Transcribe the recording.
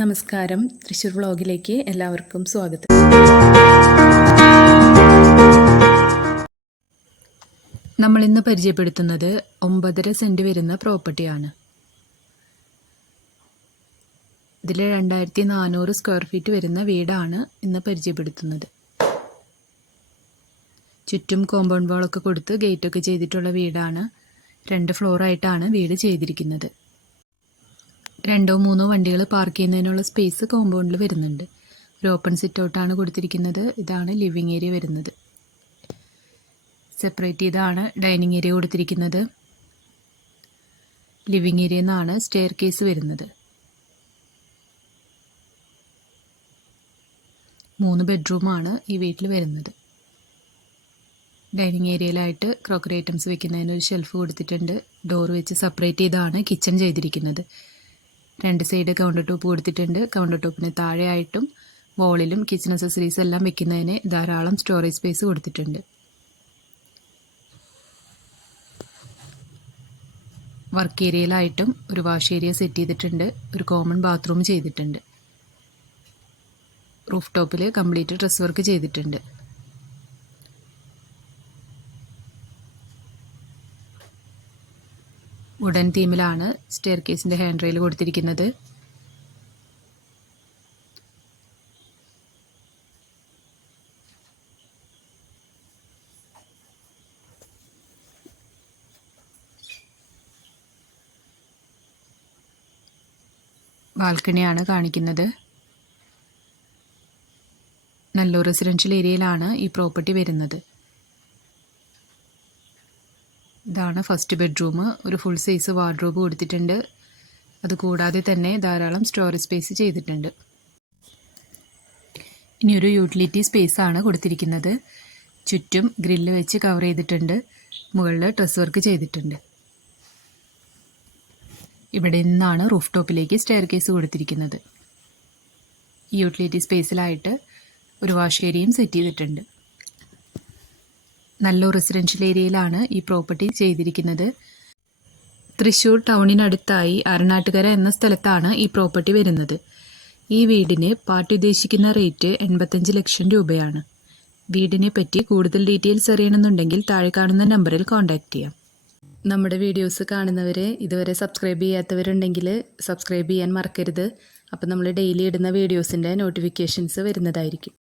നമസ്കാരം. തൃശ്ശൂർ വ്ളോഗിലേക്ക് എല്ലാവർക്കും സ്വാഗതം. നമ്മൾ ഇന്ന് പരിചയപ്പെടുത്തുന്നത് ഒമ്പതര സെന്റ് വരുന്ന പ്രോപ്പർട്ടിയാണ് ഇതിൽ രണ്ടായിരത്തി നാനൂറ് സ്ക്വയർ ഫീറ്റ് വരുന്ന വീടാണ് ഇന്ന് പരിചയപ്പെടുത്തുന്നത്. ചുറ്റും കോമ്പൗണ്ട് വാളൊക്കെ കൊടുത്ത് ഗേറ്റൊക്കെ ചെയ്തിട്ടുള്ള വീടാണ്. രണ്ട് ഫ്ലോറായിട്ടാണ് വീട് ചെയ്തിരിക്കുന്നത്. രണ്ടോ മൂന്നോ വണ്ടികൾ പാർക്ക് ചെയ്യുന്നതിനുള്ള സ്പേസ് കോമ്പൗണ്ടിൽ വരുന്നുണ്ട്. ഒരു ഓപ്പൺ സിറ്റ് ഔട്ടാണ് കൊടുത്തിരിക്കുന്നത്. ഇതാണ് ലിവിങ് ഏരിയ വരുന്നത്. സെപ്പറേറ്റ് ചെയ്താണ് ഡൈനിങ് ഏരിയ കൊടുത്തിരിക്കുന്നത്. ലിവിങ് ഏരിയ എന്നാണ് സ്റ്റെയർ കേസ് വരുന്നത്. മൂന്ന് ബെഡ്റൂമാണ് ഈ വീട്ടിൽ വരുന്നത്. ഡൈനിങ് ഏരിയയിലായിട്ട് ക്രോക്കറി ഐറ്റംസ് വെക്കുന്നതിന് ഒരു ഷെൽഫ് കൊടുത്തിട്ടുണ്ട്. ഡോർ വെച്ച് സെപ്പറേറ്റ് ചെയ്താണ് കിച്ചൺ ചെയ്തിരിക്കുന്നത്. രണ്ട് സൈഡ് കൗണ്ടർ ടോപ്പ് കൊടുത്തിട്ടുണ്ട്. കൗണ്ടർ ടോപ്പിന് താഴെയായിട്ടും വോളിലും കിച്ചൺ അസസറീസ് എല്ലാം വെക്കുന്നതിന് ധാരാളം സ്റ്റോറേജ് സ്പേസ് കൊടുത്തിട്ടുണ്ട്. വർക്ക് ഏരിയയിലായിട്ടും ഒരു വാഷ് ഏരിയ സെറ്റ് ചെയ്തിട്ടുണ്ട്. ഒരു കോമൺ ബാത്റൂം ചെയ്തിട്ടുണ്ട്. റൂഫ് ടോപ്പിൽ കംപ്ലീറ്റ് ഡ്രസ് വർക്ക് ചെയ്തിട്ടുണ്ട്. വുഡൻ തീമിലാണ് സ്റ്റെയർ കേസിന്റെ ഹാൻഡ് റെയിൽ കൊടുത്തിരിക്കുന്നത്. ബാൽക്കണിയാണ് കാണിക്കുന്നത്. നല്ലൂർ റെസിഡൻഷ്യൽ ഏരിയയിലാണ് ഈ പ്രോപ്പർട്ടി വരുന്നത്. ഇതാണ് ഫസ്റ്റ് ബെഡ്റൂം ഒരു ഫുൾ സൈസ് വാർഡ്രോബ് കൊടുത്തിട്ടുണ്ട്. അതുകൂടാതെ തന്നെ ധാരാളം സ്റ്റോറേജ് സ്പേസ് ചെയ്തിട്ടുണ്ട്. ഇനി ഒരു യൂട്ടിലിറ്റി സ്പേസ് ആണ് കൊടുത്തിരിക്കുന്നത്. ചുറ്റും ഗ്രില്ല് വെച്ച് കവർ ചെയ്തിട്ടുണ്ട്. മുകളിൽ ഡ്രസ് വർക്ക് ചെയ്തിട്ടുണ്ട്. ഇവിടെ നിന്നാണ് റൂഫ് ടോപ്പിലേക്ക് സ്റ്റെയർ കേസ് കൊടുത്തിരിക്കുന്നത് യൂട്ടിലിറ്റി സ്പേസിലായിട്ട് ഒരു വാഷ് ഏരിയയും സെറ്റ് ചെയ്തിട്ടുണ്ട്. നല്ലൂർ റെസിഡൻഷ്യൽ ഏരിയയിലാണ് ഈ പ്രോപ്പർട്ടി ചെയ്തിരിക്കുന്നത്. തൃശ്ശൂർ ടൗണിനടുത്തായി അരണാട്ടുകര എന്ന സ്ഥലത്താണ് ഈ പ്രോപ്പർട്ടി വരുന്നത്. ഈ വീടിന് പാർട്ടി ഉദ്ദേശിക്കുന്ന റേറ്റ് എൺപത്തഞ്ച് ലക്ഷം രൂപയാണ്. വീടിനെ പറ്റി കൂടുതൽ ഡീറ്റെയിൽസ് അറിയണമെന്നുണ്ടെങ്കിൽ താഴെ കാണുന്ന നമ്പറിൽ കോൺടാക്റ്റ് ചെയ്യാം. നമ്മുടെ വീഡിയോസ് കാണുന്നവരെ ഇതുവരെ സബ്സ്ക്രൈബ് ചെയ്യാത്തവരുണ്ടെങ്കിൽ സബ്സ്ക്രൈബ് ചെയ്യാൻ മറക്കരുത്. അപ്പോൾ നമ്മൾ ഡെയിലി ഇടുന്ന വീഡിയോസിന്റെ നോട്ടിഫിക്കേഷൻസ് വരുന്നതായിരിക്കും.